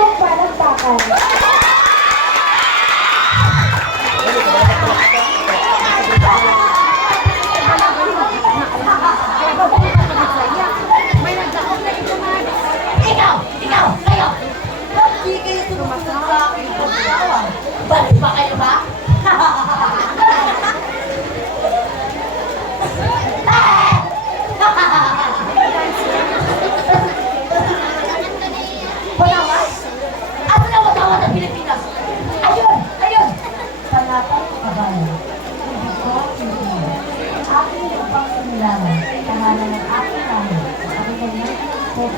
Pada.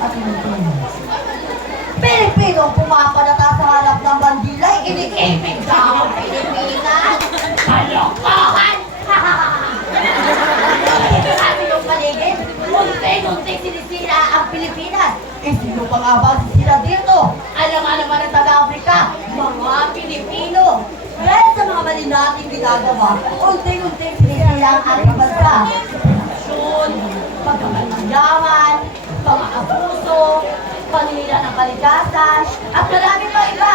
At Pilipinas. Pilipino pumapadata sa harap ng bandilay, inikipig daw ang Pilipinas. Kalokohan! Sabi yung paligid, munti-munti sinisira ang Pilipinas. Eh, sino pa nga ba sisira dito? Alam nga naman ng taga-Afrika, mga Pilipino. Dahil sa mga mali natin ginagawa, unti-unti sinisira ang ating bansa. Korupsyon, pagkamal kalikasan, at marami pa iba.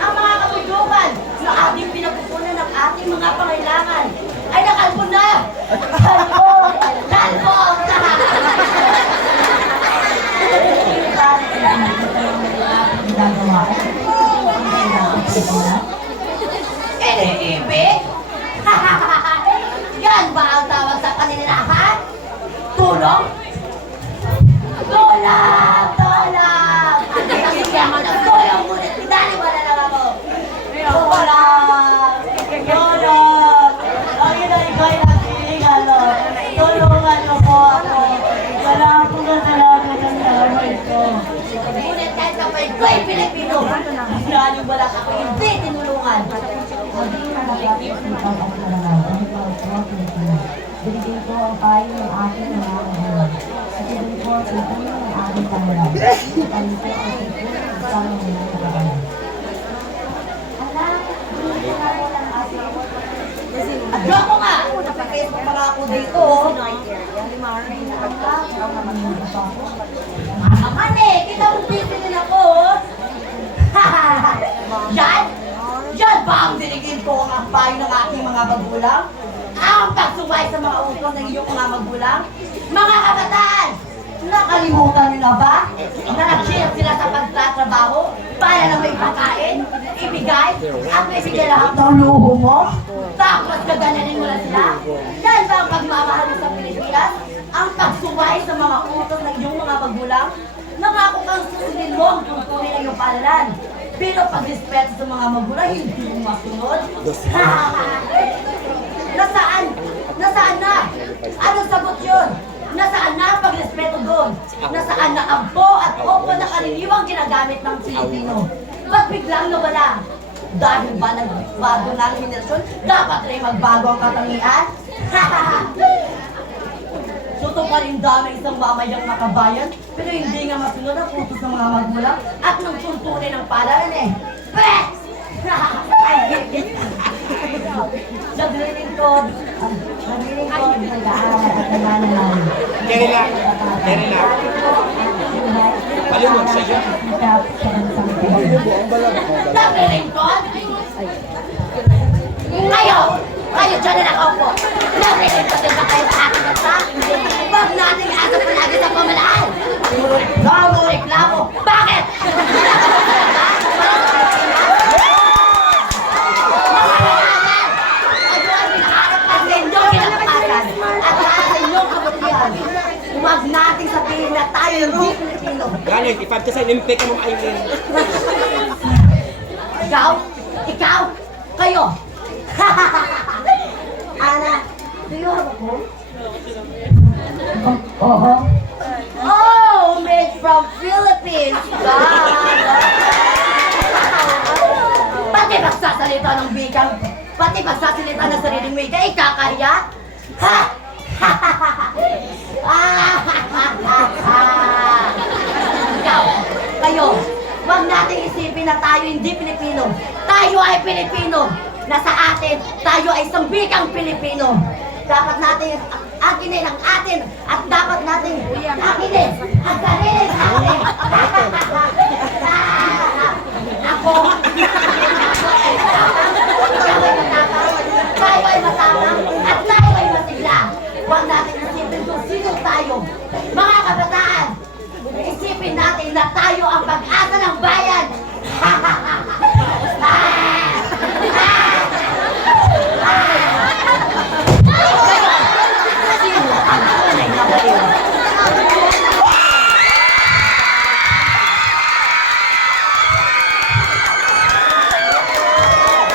Ang mga kabudukan na ating pinagkukunan ng ating mga pangailangan ay nakalbo na! Kalbo! Kalbo! Iniibig? Yan ba ang tawag sa kaninahan? Tulong? Tulong! Malapit sa ikaw ang kalangan. Ang ikaw ko, Pilipinas. Binigay ko ang payo ng aking mga magulang. At ibig ko ang ipin ng aking pangalan. At ang ito ang ipin ng isang mga kabayan. Anak, hindi ka mo lang ating Ayoko nga! Nasa-Facebook pa nga ako dito. Aman eh, kita mo din ako. Yan? Yan ba ang dinigin ko ang payo ng aking mga magulang? Ang pagsuway sa mga utos ng iyong mga magulang? Mga kabataan! Nakalimutan nila ba? Na nag-share sila sa pagtatrabaho para na may pagkain, ibigay, at may bigay lahat ng luho mo? Tapos gagananin mo na sila? Yan ba ang pagmamahal mo sa Pilipinas? Ang pagsuway sa mga utos ng iyong mga magulang? Nangako kang susundin mo ang tungkulin ng iyong palaran. Pero pag-respeto sa mga magulang, hindi mo masunod. Nasaan? Nasaan na? Anong sagot yun? Nasaan na ang pagrespeto doon? Nasaan na ang po at opo na karaniwang ginagamit ng Pilipino? Ba't biglang nawala? Dahil ba nagbago na ang henerasyon? Dapat rin magbago ang katangian? Tuto pa rin daw ng isang mamayang makabayan, pero hindi nga masunod ang utos ng mga magulang at ng tuntunin ng palaran eh. Gigit. Nagliling ko, Naging ko nagmamahal. Kaya na, kaya na. Palimot sa iyo. Sikap sa sa inyong kabutihan. Huwag nating sabihin na tayo hindi Pilipino. Galing, ipad ka sa limpik mo ayun. Ikaw? Ikaw? Kayo? Ana, do you have a home? Oo. Oh, Pati magsasalita ng sarili mo, ikaw ikakahiya? Ha! Ikaw, ah! kayo, huwag natin isipin na tayo hindi Pilipino. Tayo ay Pilipino. Nasa atin, tayo ay sambikang Pilipino. Dapat natin akinin ang atin at dapat natin akinin ang sarili natin. Ah! Ako,